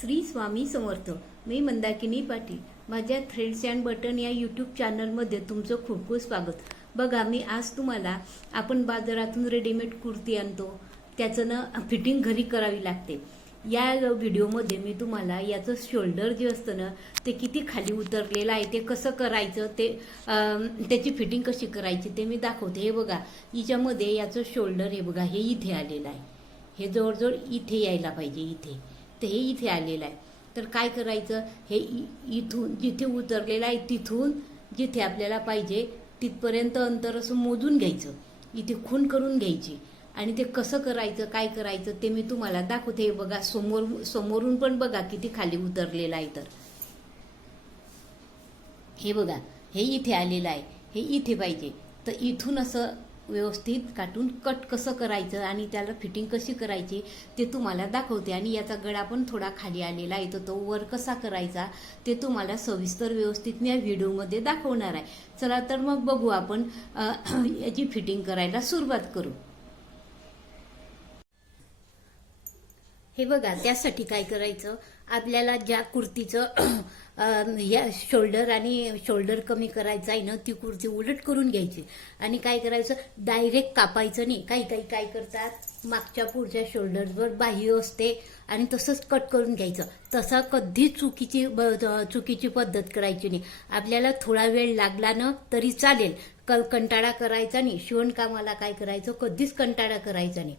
श्री स्वामी समर्थ. मी मंदाकिनी पाटील. माझ्या threads and button या YouTube चॅनलमध्ये तुमचं खूप खूप स्वागत. बघा, मी आज तुम्हाला आपण बाजारातून रेडीमेड कुर्ती आणतो त्याचं ना फिटिंग घरी करावी लागते. या व्हिडिओमध्ये मी तुम्हाला याचं शोल्डर जे असतं ना ते किती खाली उतरलेलं आहे ते कसं करायचं ते त्याची फिटिंग कशी करायची ते मी दाखवते. हे बघा, हिच्यामध्ये याचं शोल्डर हे बघा, हे इथे आलेलं आहे. हे जवळजवळ इथे यायला पाहिजे, इथे. तर हे इथे आलेलं आहे. तर काय करायचं, हे इथून जिथे उतरलेलं आहे तिथून जिथे आपल्याला पाहिजे तिथपर्यंत अंतर असं मोजून घ्यायचं. इथे खूण करून घ्यायची आणि ते कसं करायचं, काय करायचं ते मी तुम्हाला दाखवते. हे बघा, समोरून पण बघा किती खाली उतरलेलं आहे. तर हे बघा, हे इथे आलेलं आहे, हे इथे पाहिजे. तर इथून असं व्यवस्थित काटून कट कसं करायचं आणि त्याला फिटिंग कशी करायची ते तुम्हाला दाखवते. आणि याचा गळा पण थोडा खाली आलेला आहे, तर तो वर कसा करायचा ते तुम्हाला सविस्तर व्यवस्थित मी या व्हिडिओमध्ये दाखवणार आहे. चला तर मग बघू आपण याची फिटिंग करायला सुरुवात करू. हे बघा, त्यासाठी काय करायचं, आपल्याला ज्या कुर्तीचं या शोल्डर कमी करायचं आहे ना ती कुर्ती उलट करून घ्यायची. आणि काय करायचं, डायरेक्ट कापायचं नाही. काही काय करतात, मागच्या पुढच्या शोल्डरवर बाह्य असते आणि तसंच कट करून घ्यायचं. तसा कधीच चुकीची पद्धत करायची नाही. आपल्याला थोडा वेळ लागला ना तरी चालेल, कंटाळा करायचा नाही. शिवणकामाला काय करायचं, कधीच कंटाळा करायचा नाही.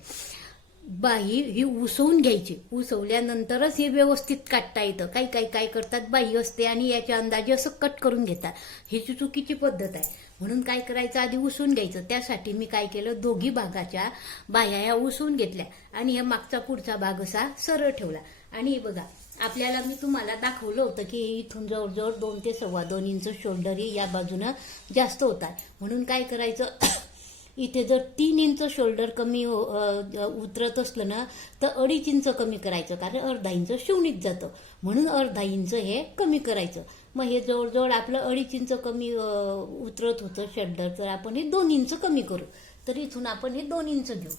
बाही ही उसवून घ्यायची. उसवल्यानंतरच हे व्यवस्थित काटता येतं. काय करतात, बाही असते आणि याच्या अंदाजे असं कट करून घेतात. ही चुकीची पद्धत आहे. म्हणून काय करायचं, आधी उसवून घ्यायचं. त्यासाठी मी काय केलं, दोघी भागाच्या बाह्या या उसवून घेतल्या आणि या मागचा पुढचा भाग असा सरळ ठेवला. आणि हे बघा, आपल्याला मी तुम्हाला दाखवलं होतं की इथून जवळजवळ 2 ते 2.25 इंच शोल्डर या बाजूनं जास्त होतात. म्हणून काय करायचं, इथे जर 3 इंच शोल्डर कमी उतरत असलं ना तर 2.5 इंच कमी करायचं, कारण अर्धा इंच शिवणीत जातं. म्हणून अर्धा इंच हे कमी करायचं. मग हे जवळजवळ आपलं 2.5 इंच कमी उतरत होतं शोल्डर, तर आपण हे 2 इंच कमी करू. तर इथून आपण हे 2 इंच घेऊ.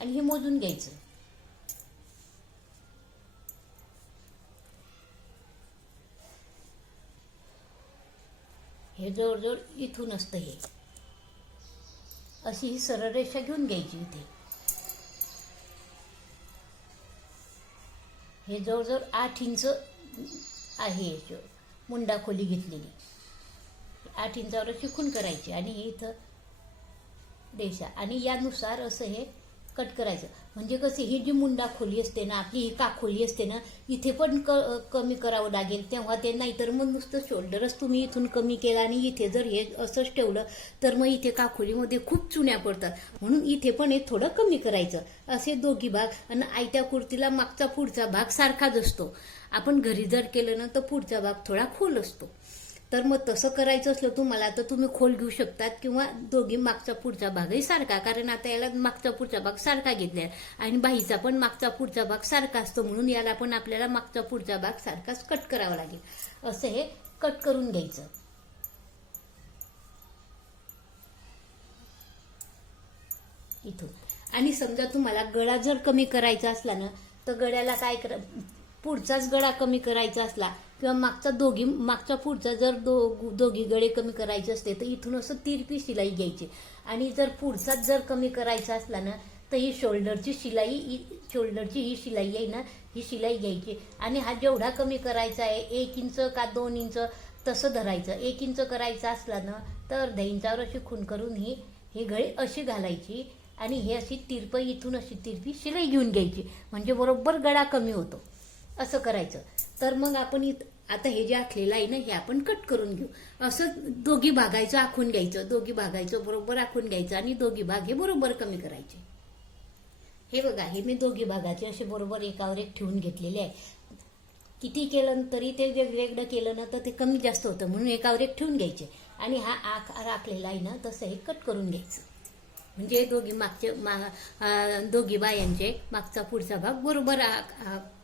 आणि हे मोजून घ्यायचं. हे जवळजवळ इथून असतं. हे अशी ही सरळ रेषा घेऊन घ्यायची. इथे हे जवळजवळ 8 इंच आहे मुंडा खोली घेतलेली. 8 इंचावर अशी खूण करायची आणि हे इथं रेषा आणि यानुसार असं हे कट करायचं. म्हणजे कसं, ही जी मुंडा खोली असते ना आपली, ही काखोली असते ना, इथे पण कमी करावं लागेल तेव्हा ते. नाहीतर मग नुसतं शोल्डरच तुम्ही इथून कमी केला आणि इथे जर हे असंच ठेवलं तर मग इथे काखोलीमध्ये खूप चुन्या पडतात. म्हणून इथे पण हे थोडं कमी करायचं. असे दोघी भाग. आणि आयत्या कुर्तीला मागचा पुढचा भाग सारखाच असतो. आपण घरी जर केलं ना तर पुढचा भाग थोडा खोल असतो. तर मग तसं करायचं असलं तुम्हाला तर तुम्ही खोल घेऊ शकतात किंवा दोघी मागचा पुढचा भागही सारखा. कारण आता याला मागचा पुढचा भाग सारखा घेतलाय आणि बाहीचा पण मागचा पुढचा भाग सारखा असतो. म्हणून याला पण आपल्याला मागचा पुढचा भाग सारखाच कट करावा लागेल. असं हे कट करून घ्यायचं. इथून. आणि समजा तुम्हाला गळा जर कमी करायचा असला ना तर गळ्याला काय पुढचाच गळा कमी करायचा असला किंवा मागचा पुढचा जर दोघी गळे कमी करायचे असते तर इथून असं तिरपी शिलाई घ्यायची. आणि जर पुढचाच जर कमी करायचा असला ना तर ही शोल्डरची ही शिलाई आहे ना, ही शिलाई घ्यायची. आणि हा जेवढा कमी करायचा आहे 1 इंच का 2 इंच तसं धरायचं. 1 इंच करायचा असला ना तर अर्धा इंचावर अशी खूण करून ही गळे अशी घालायची आणि हे अशी तिरपी इथून अशी तिरपी शिलाई घेऊन घ्यायची. म्हणजे बरोबर गळा कमी होतो. असं करायचं. तर मग आपण आता हे जे आखलेलं आहे ना हे आपण कट करून घेऊ. असं दोघी भागायचं, आखून घ्यायचं. दोघी भागायचं बरोबर आखून घ्यायचं आणि दोघी भाग हे बरोबर कमी करायचे. हे बघा, हे मी दोघी भागाचे असे बरोबर एकावर एक ठेवून घेतलेले आहे. किती केलं तरी ते वेगवेगळं केलं ना तर ते कमी जास्त होतं. म्हणून एकावर एक ठेवून घ्यायचे आणि हा आकार आखलेला आहे ना तसं हे कट करून घ्यायचं. म्हणजे दोघी बायांचे मागचा पुढचा भाग बरोबर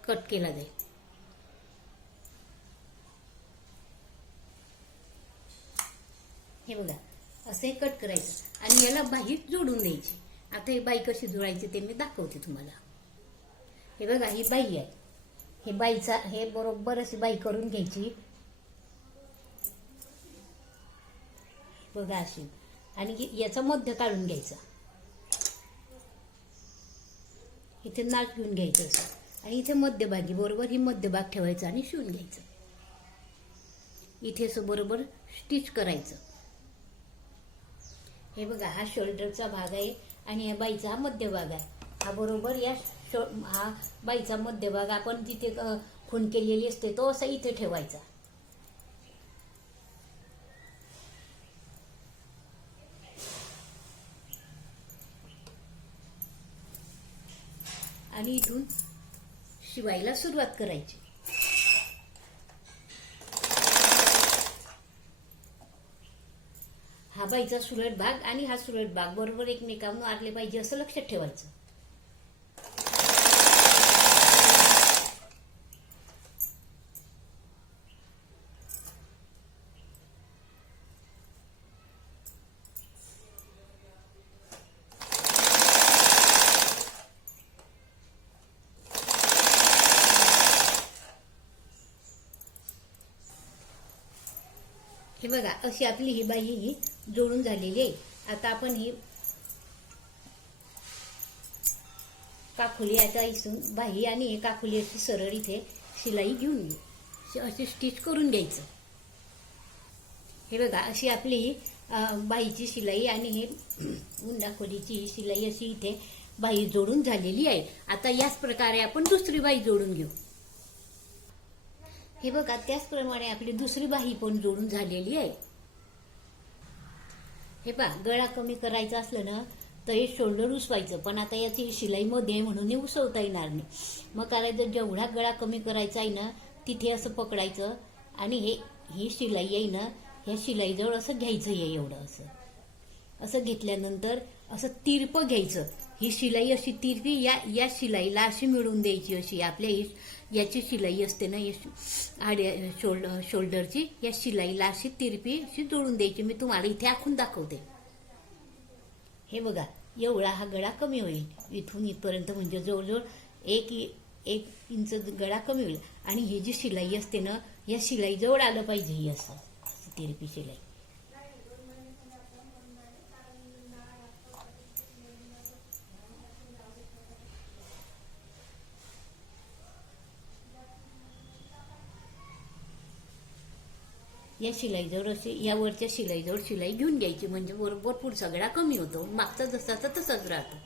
कट केला जाईल. हे बघा असं हे कट करायचं आणि याला बाही जोडून द्यायची. आता ही बाई कशी जोडायची ते मी दाखवते तुम्हाला. हे बघा ही बाई आहे, हे बाईचा हे बरोबर अशी बाई करून घ्यायची बघा अशी, आणि याचा मध्य काढून घ्यायचा. इथे नाक घेऊन घ्यायचं असं आणि इथे मध्यभागी बरोबर ही मध्यभाग ठेवायचा आणि शिवून घ्यायचं. इथे असं बरोबर स्टिच करायचं. हे बघा हा शोल्डरचा भाग आहे आणि या बाईचा हा मध्यभाग आहे. हा बरोबर हा बाईचा मध्यभाग आपण जिथे खून केलेली असते तो असा इथे ठेवायचा. आणि इथून शिवायला सुरुवात करायची. हा बाईचा सुरट भाग आणि हा सुरट भाग बरोबर एकमेकांना आरले पाहिजे असं लक्षात ठेवायचं. हे बघा अशी आपली ही बाई ही जोडून झालेली आहे. आता आपण ही काखुली आता इथून बाही आणि हे काखुली अशी सरळ इथे शिलाई घेऊन घेऊ, अशी स्टिच करून घ्यायचं. हे बघा अशी आपली ही बाईची शिलाई आणि हे उंडाखोलीची ही शिलाई अशी इथे बाई जोडून झालेली आहे. आता याच प्रकारे आपण दुसरी बाई जोडून घेऊ. हे बघा त्याचप्रमाणे आपली दुसरी बाही पण जोडून झालेली आहे. हे पहा गळा कमी करायचा असलं ना तर हे शोल्डर उसवायचं, पण आता याची शिलाई मध्ये आहे म्हणून हे उसवता येणार नाही. मग करायचं जेवढा गळा कमी करायचा आहे ना तिथे असं पकडायचं आणि ही शिलाई आहे ना ह्या शिलाईजवळ असं घ्यायचं आहे. एवढं असं घेतल्यानंतर असं तिरपं घ्यायचं. ही शिलाई अशी तिरपी या शिलाईला अशी मिळवून द्यायची. अशी आपल्या याची शिलाई असते ना शोल्डरची, या शिलाईला अशी तिरपी अशी जोडून द्यायची. मी तुम्हाला इथे आखून दाखवते. हे बघा एवढा हा गळा कमी होईल इथून इथपर्यंत, म्हणजे जवळजवळ एक इंच गळा कमी होईल. आणि ही जी शिलाई असते ना या शिलाई जवळ आलं पाहिजे ही असं तिरपी शिलाई. या शिलाईजवळ अशी या वरच्या शिलाईजवळ शिलाई घेऊन घ्यायची, म्हणजे बरोबर पुढचा गळा कमी होतो. मागचा जसाचा तसाच राहतो.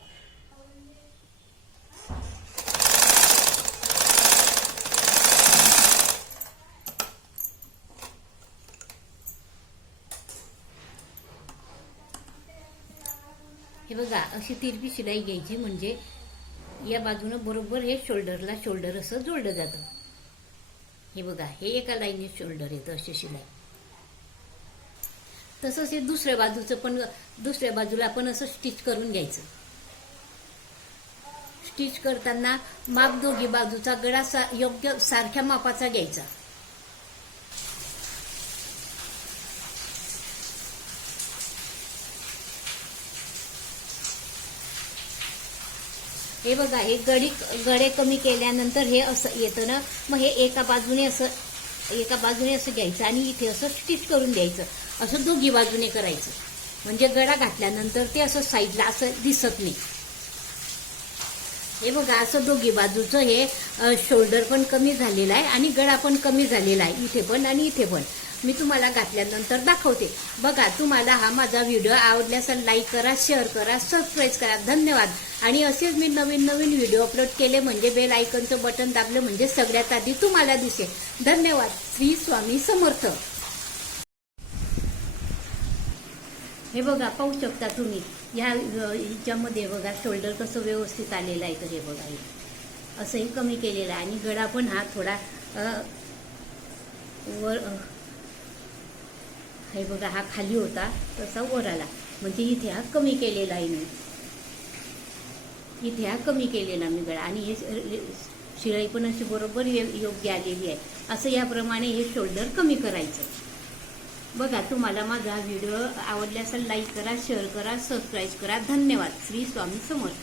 हे बघा अशी तिरपी शिलाई घ्यायची, म्हणजे या बाजूनं बरोबर हे शोल्डरला शोल्डर असं जोडलं जातं. हे बघा हे एका लाईनीत शोल्डर येतं अशी शिलाई. तसंच हे दुसऱ्या बाजूचं पण दुसऱ्या बाजूला आपण असं स्टिच करून घ्यायचं. स्टिच करताना माप दोघी बाजूचा गळा योग्य सारख्या मापाचा घ्यायचा. हे बघा हे गळे कमी केल्यानंतर हे असं येतं ना, मग हे एका बाजूने असं घ्यायचं आणि इथे असं स्टिच करून द्यायचं. असं दोघी बाजूने करायचं, म्हणजे गळा घातल्यानंतर ते असं साईडला असं दिसत नाही. हे बघा असं दोघी बाजूचं हे शोल्डर पण कमी झालेलं आहे आणि गळा पण कमी झालेला आहे, इथे पण आणि इथे पण. मी तुम्हाला घातल्यानंतर दाखवते. बघा तुम्हाला हा माझा व्हिडिओ आवडल्यास लाईक करा, शेअर करा, सबस्क्राईब करा. धन्यवाद. आणि असेच मी नवीन व्हिडिओ अपलोड केले म्हणजे बेल आयकॉनचं बटन दाबलं म्हणजे सगळ्यात आधी तुम्हाला दिसेल. धन्यवाद. श्री स्वामी समर्थ. हे बघा पाहू शकता तुम्ही ह्याच्यामध्ये बघा शोल्डर कसं व्यवस्थित आलेलं आहे. तर हे बघा हे असंही कमी केलेलं आहे आणि गळा पण हा थोडा वर, हे बघा हा खाली होता तसा वर आला, म्हणजे इथे हा कमी केलेला आहे मी. इथे हा कमी केलेला मी गळा आणि हे शिलाई पण अशी बरोबर योग्य आलेली आहे. असं याप्रमाणे हे शोल्डर कमी करायचं. बघा, तुम्हाला माझा व्हिडिओ आवडला असेल लाईक करा, शेअर करा, सबस्क्राईब करा. धन्यवाद. श्री स्वामी समर्थ.